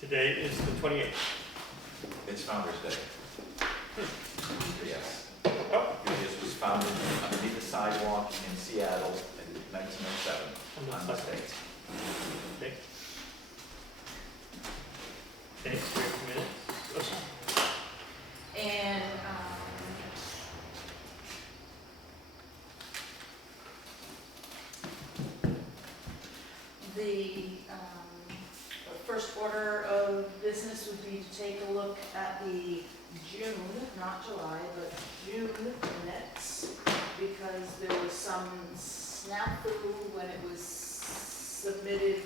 Today is the 28th. It's Founder's Day. Yes. Oh, This was founded underneath a sidewalk in Seattle in 1907 on this date. okay. Okay, 3 minutes. And, the first order of business would be to take a look at the June, not July, but June minutes, because there was some snafu when it was submitted.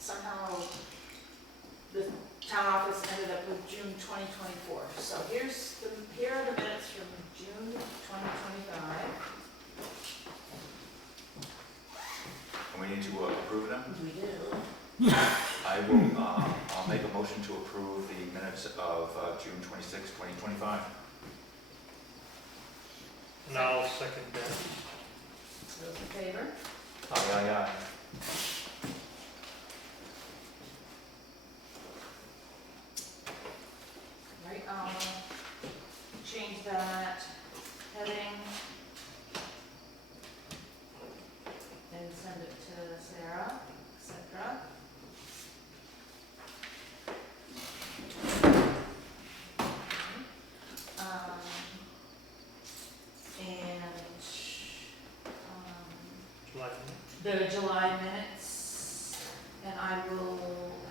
Somehow, the town office ended up with June 2024. So here are the minutes from June 2025. And we need to approve them. We do. I will, I'll make a motion to approve the minutes of June 26, 2025. And I'll second that. Those in favor? Aye, aye, aye. Right, change that heading and send it to Sarah, etc. July. The July minutes, and I will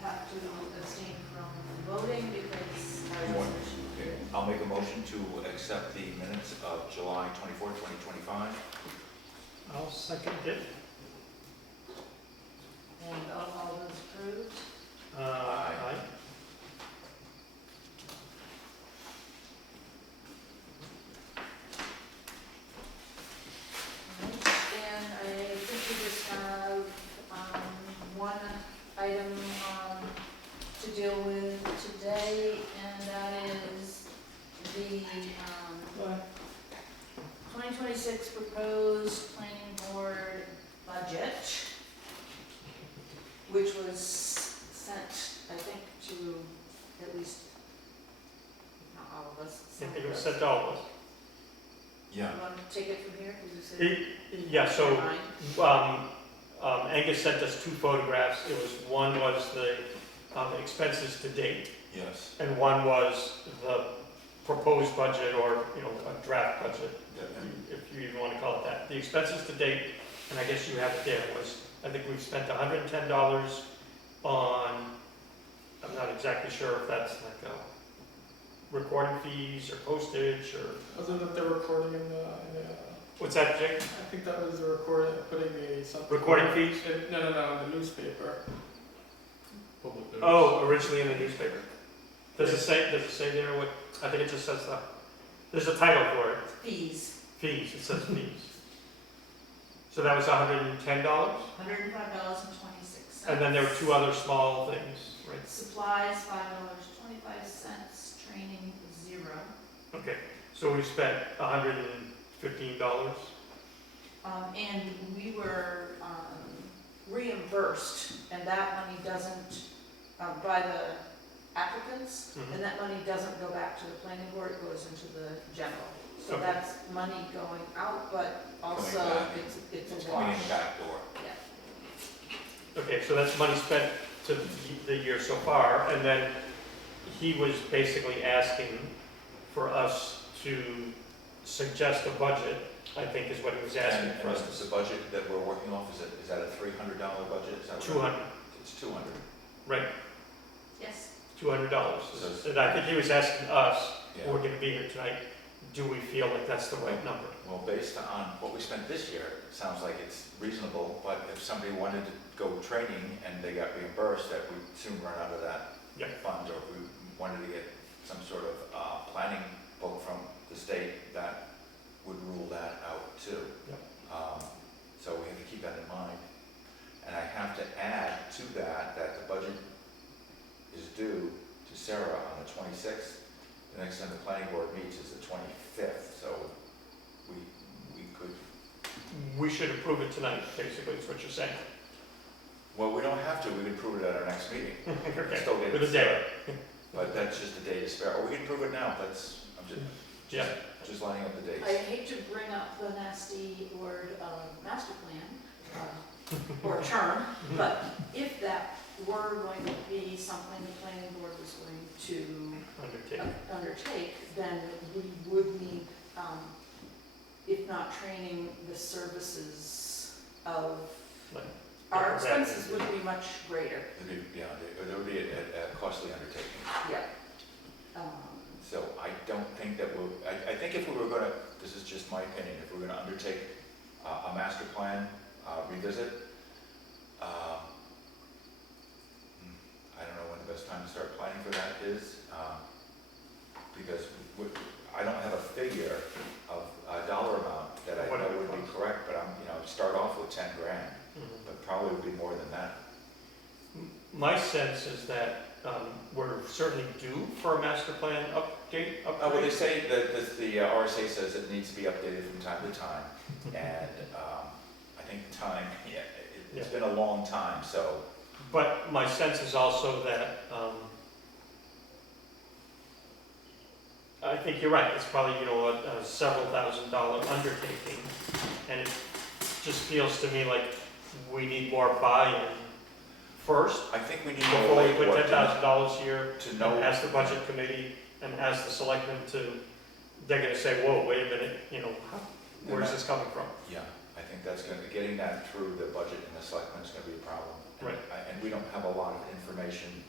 have to abstain from voting because I You want- was. Okay, I'll make a motion to accept the minutes of July 24, 2025. I'll second it. And all those approved? Aye. And I think we just have, one item, to deal with today, and that is the, 2026 proposed planning board budget, which was sent, I think, to at least, not all of us. I some think it of was us. sent to all of us. Yeah. You want to take it from here? 'Cause you said Yeah, so mine. Angus sent us 2 photographs. One was the expenses to date, Yes. and one was the proposed budget, or, you know, a draft budget, if you even want to call it that. The expenses to date, and I guess you have it there, was, I think we've spent $110 on, I'm not exactly sure if that's like recording fees or postage, or, Wasn't that the recording in the what's that, Jake? I think that was the recording, putting the something. Recording fees? No, in the newspaper. Oh, originally in the newspaper. Does it say there what, I think it just says that. There's a title for it, Fees, fees, it says fees. So that was $110, $105.26. and then there were 2 other small things, right? Supplies, $5.25, training, $0. Okay, so we spent $115. And we were reimbursed, and that money doesn't, by the applicants, Mhm. and that money doesn't go back to the planning board, it goes into the general. So Okay. that's money going out, but also back. it's It's a coming in wash. the back door. Yeah. Okay, so that's money spent to the year so far, and then he was basically asking for us to suggest a budget, I think is what he was asking And for us. the budget that we're working off, is that a $300 budget? Is that right? 200, It's 200. right, Yes. $200. So- And I think he was asking us, Yeah. who are gonna be here tonight, do we feel like that's the right number? Well, based on what we spent this year, it sounds like it's reasonable, but if somebody wanted to go training and they got reimbursed, that we'd soon run out of that Yeah. fund, or if we wanted to get some sort of planning book from the state, that would rule that out too. Yep. So we have to keep that in mind. And I have to add to that, that the budget is due to Sarah on the 26th. The next time the planning board meets is the 25th, so we could, We should approve it tonight, basically, is what you're saying. well, we don't have to, we can prove it at our next meeting. Okay. Still get get With it a to day. Sarah. But that's just a day to spare, or we can prove it now, I'm Yeah. just lining up the dates. I hate to bring up the nasty word, master plan, or term, but if that were going to be something the planning board was going to undertake, then we would need, if not training, the services of, Like, our yeah, expenses would be much greater, There would be a costly undertaking. yeah. So I don't think that I think if we were gonna, this is just my opinion, if we were gonna undertake a master plan revisit, I don't know when the best time to start planning for that is, because I don't have a figure of a dollar amount that I What it know would would be cost. correct, but start off with 10 grand, Mhm. but probably would be more than that. My sense is that we're certainly due for a master plan update. Well, they say that the RSA says it needs to be updated from time to time, and I think it's been a long time, so. But my sense is also that, I think you're right, it's probably, a several $1,000 undertaking, and it just feels to me like we need more buy-in first, I think we need more before we put legwork $10,000 here, to and know. ask the budget committee, and ask the selectmen to, they're gonna say, whoa, wait a minute, where's this coming from? Yeah, I think getting that through the budget and the selectmen is gonna be a problem. And Right. And we don't have a lot of information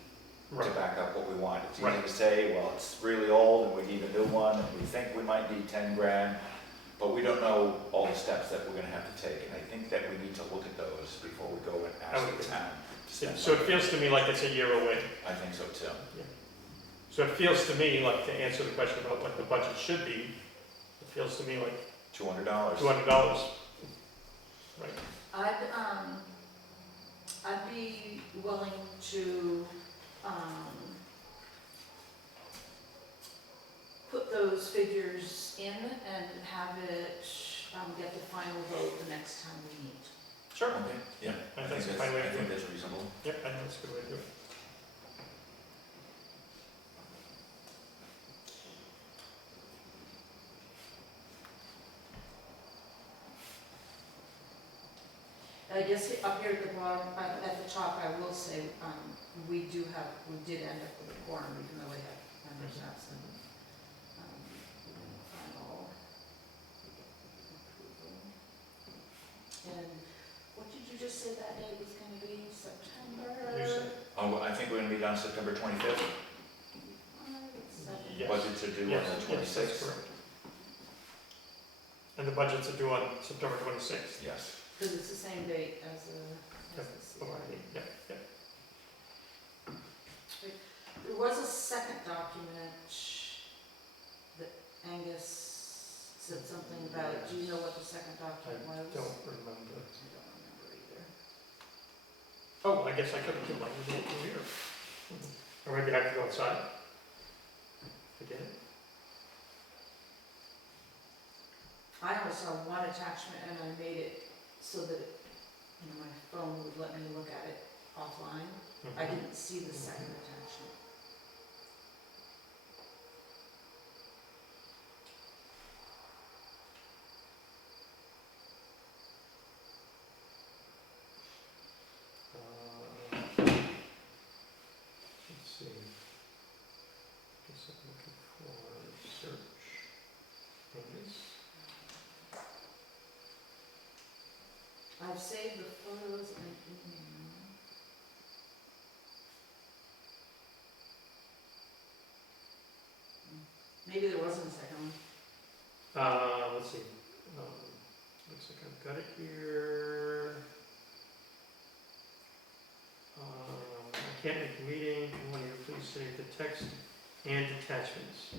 to Right, back up what we want. It's easy Right. to say, well, it's really old and we need a new one, and we think we might need 10 grand, but we don't know all the steps that we're gonna have to take, and I think that we need to look at those before we go and I ask would the agree. town to spend so it money. feels to me like it's a year away. I think so too. So it feels to me like, to answer the question about what the budget should be, it feels to me like $200. $200. Right, I'd be willing to, put those figures in and have it, get the final vote the next time we meet. sure. Okay, yeah, I think that's a fine way to do it. that's reasonable. Yep, I think that's a good way to do it. I guess up here at the bottom, at the top, I will say, we did end up with a quorum, even though we had members absent. Final approval. And what did you just say that date was gonna be, September? You said- Well, I think we're gonna meet on September 25th. Yes. Budgets are due on Yes, the yes, that's 26th. correct. And the budgets are due on September 26th. Yes. Because it's the same date as the Oh, I CIP. mean, yeah. There was a second document that Angus said something about. Do you know what the second document I was? don't remember. I don't remember either. Oh, I guess I could have given my result from here. Or maybe I have to go outside. Forget it. I only saw one attachment and I made it so that, my phone would let me look at it offline. I didn't see the second attachment. Let's see. Guess I'm looking for search. Angus. I've saved the photos and email. Maybe there wasn't a second one. Let's see. Looks like I've got it here. I can't make the meeting. Can one of you please save the text and attachments?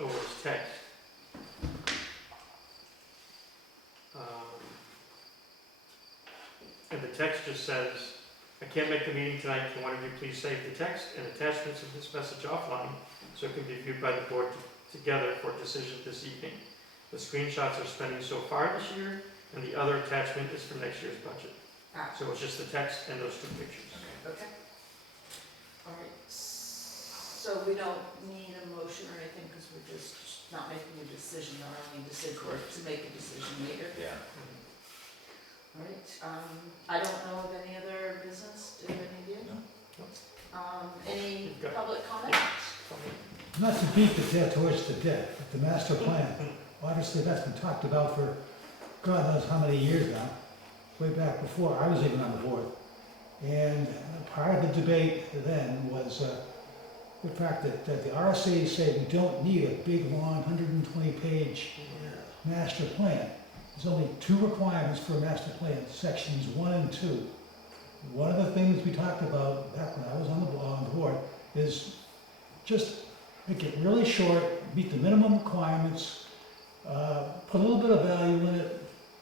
Oh, it's text. And the text just says, I can't make the meeting tonight. Can one of you please save the text and attachments of this message offline so it can be viewed by the board together for decision this evening. The screenshots are spending so far this year, and the other attachment is for next year's budget. Ah, So it's just the text and those two pictures. Okay. okay. we don't need a motion or anything, because we're just not making a decision, our only decision, or to make a decision later. Yeah. All right, I don't know of any other business, do any of you? No. Any You've got- public comment? Not to beat the dead horse to death, but the master plan, obviously that's been talked about for God knows how many years now, way back before I was even on the board. And part of the debate then was the fact that the RSA said we don't need a big, long, 120-page master plan. There's only 2 requirements for a master plan, sections 1 and 2. One of the things we talked about back when I was on the board is just make it really short, meet the minimum requirements, put a little bit of value in it,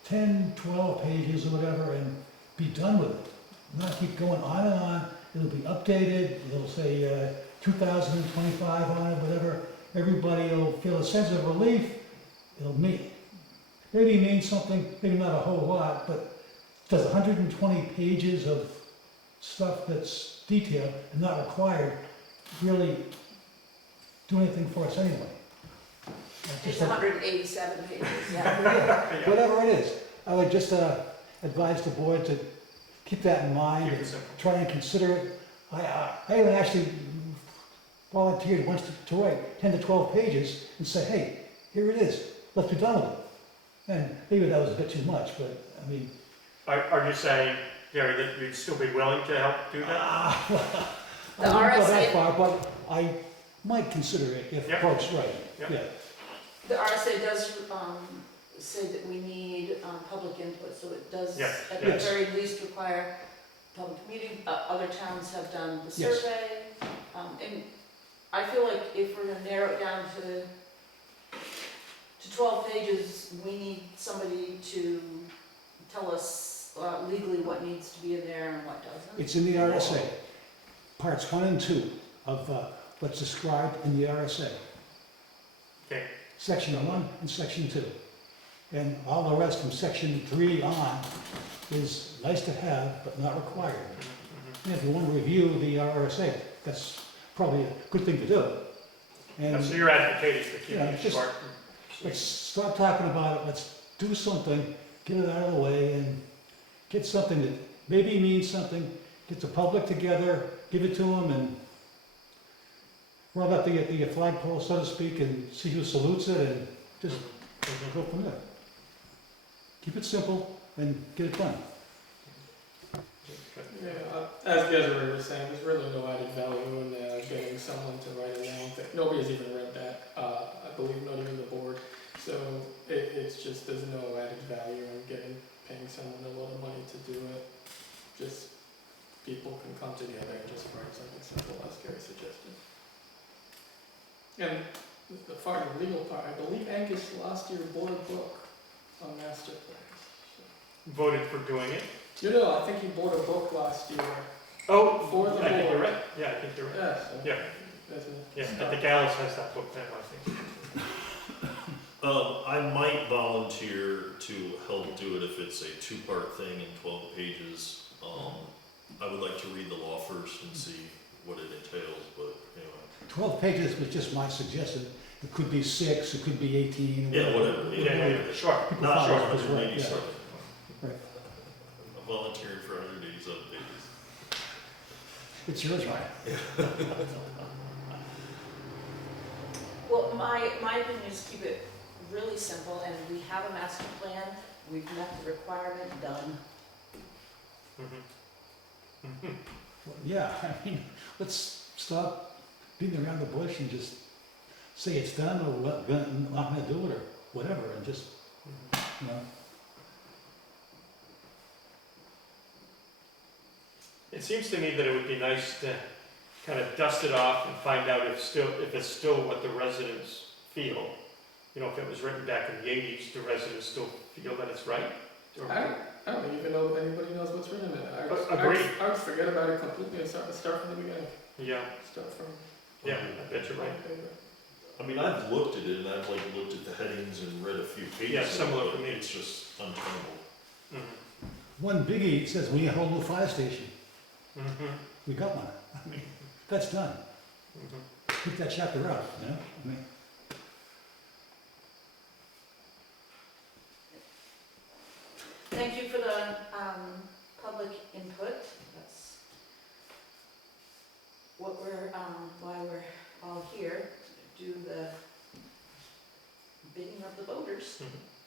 10, 12 pages or whatever, and be done with it. Not keep going on and on. It'll be updated, it'll say 2025 on it, whatever. Everybody will feel a sense of relief. It'll maybe mean something, maybe not a whole lot, but does 120 pages of stuff that's detailed and not required really do anything for us anyway? It's 187 pages, yeah. Whatever it is, I would just advise the board to keep that in mind Keep it and simple. try and consider it. I even actually volunteered once to write 10 to 12 pages and say, hey, here it is, let's be done with it. And maybe that was a bit too much, but I mean, Are you saying, Gary, that you'd still be willing to help do that? I The wouldn't go that RSA far, but I might consider it if Yeah. approached right. Yeah. Yeah. The RSA does say that we need public input, so it does Yes, at the yes. very least require public meeting. Other towns have done the Yes. survey. And I feel like if we're gonna narrow it down to 12 pages, we need somebody to tell us legally what needs to be in there and what doesn't. It's in the RSA, parts 1 and 2 of what's described in the RSA. Okay. Section 1 and section 2. And all the rest from section 3 on is nice to have, but not required. And if you want to review the RSA, that's probably a good thing to do. And So you're advocating for keeping Yeah, it just- short and let's sweet. stop talking about it, let's do something, get it out of the way, and get something that maybe means something, get the public together, give it to them, and run up the flagpole, so to speak, and see who salutes it, and just go from there. Keep it simple and get it done. Yeah, as Desiree was saying, there's really no added value in getting someone to write it down. Nobody's even read that, I believe not even the board. So it's just, there's no added value in paying someone a lot of money to do it. Just people can come together and just write something simple, as Gary suggested. And the final legal part, I believe Angus last year bought a book on master plans. Voted for doing it. You know, I think he bought a book last year. Oh, For the I think you're board. right. Yeah, I think you're right. Yeah, so. Yeah. That's a Yeah, I start. think Alice has that book now, I think. I might volunteer to help do it if it's a 2-part thing in 12 pages. I would like to read the law first and see what it entails, but anyway. 12 pages was just my suggestion. It could be 6, it could be 18. Yeah, whatever. Yeah, sure. People Not follow sure, us, right, 187. yeah. Right. I'm volunteering for 187 pages. It's yours, right? Well, my opinion is keep it really simple, and we have a master plan, we've met the requirement, done. Mhm. Well, yeah, I mean, let's stop beating around the bush and just say it's done, or we're not gonna do it, or whatever, and just, you know. It seems to me that it would be nice to kind of dust it off and find out if it's still what the residents feel. You know, if it was written back in the 80s, do residents still feel that it's right? Or- I don't even know if anybody knows what's written in it. Agreed. I would forget about it completely and start from the beginning. Yeah, Start from. yeah, I bet you're right. I mean, I've looked at it and I've like looked at the headings and read a few pages. Yeah, of it, similar but for me. It's just untenable. Mhm. One biggie says we need a whole new fire station. Mhm. We got one. I mean, that's done. Mhm. Pick that chapter out, you know? I mean, Thank you for the, public input, that's what we're, why we're all here, to do the bidding of the voters. Mhm.